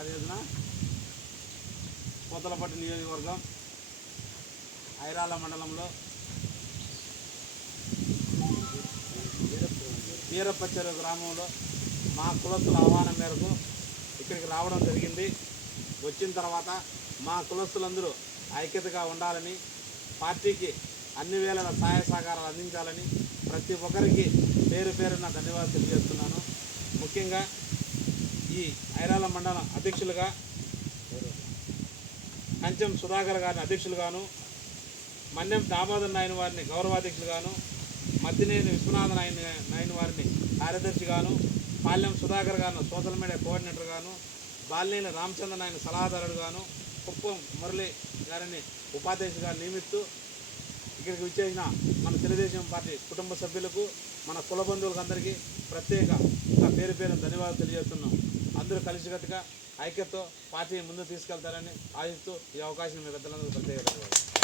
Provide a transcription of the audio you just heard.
పరియోజన పూతలపట్టు నియోజకవర్గం ఐరాల మండలంలో వీరప్పచెరు గ్రామంలో మా కులస్తుల ఆహ్వానం మేరకు ఇక్కడికి రావడం జరిగింది. వచ్చిన తర్వాత మా కులస్తులందరూ ఐక్యతగా ఉండాలని, పార్టీకి అన్ని వేళల సహాయ సహకారాలు అందించాలని ప్రతి ఒక్కరికి పేరు పేరున ధన్యవాదాలు తెలియజేస్తున్నాను. ముఖ్యంగా ఈ ఐరాల మండలం అధ్యక్షులుగా కంచెం సుధాకర్ గారిని అధ్యక్షులుగాను, మన్నెం దామోదర్ నాయన వారిని గౌరవాధ్యక్షులుగాను, మద్దినేని విశ్వనాథ నాయన వారిని కార్యదర్శిగాను, పాలెం సుధాకర్ గారిని సోషల్ మీడియా కోఆర్డినేటర్గాను, బాలినేని రామచంద్ర నాయన సలహాదారుడుగాను, కుప్పం మురళి గారిని ఉపాధ్యక్షుడిగా నియమిస్తూ ఇక్కడికి విచ్చేసిన మన తెలుగుదేశం పార్టీ కుటుంబ సభ్యులకు, మన కుల బంధువులకు అందరికీ ప్రత్యేకంగా పేరు పేరున ధన్యవాదాలు తెలియజేస్తున్నాం. అందరూ కలిసికట్టుగా ఐక్యతతో పార్టీని ముందుకు తీసుకెళ్తారని ఆశిస్తూ ఈ అవకాశం మీ పెద్దలందరూ ప్రత్యేక ధన్యవాదాలు.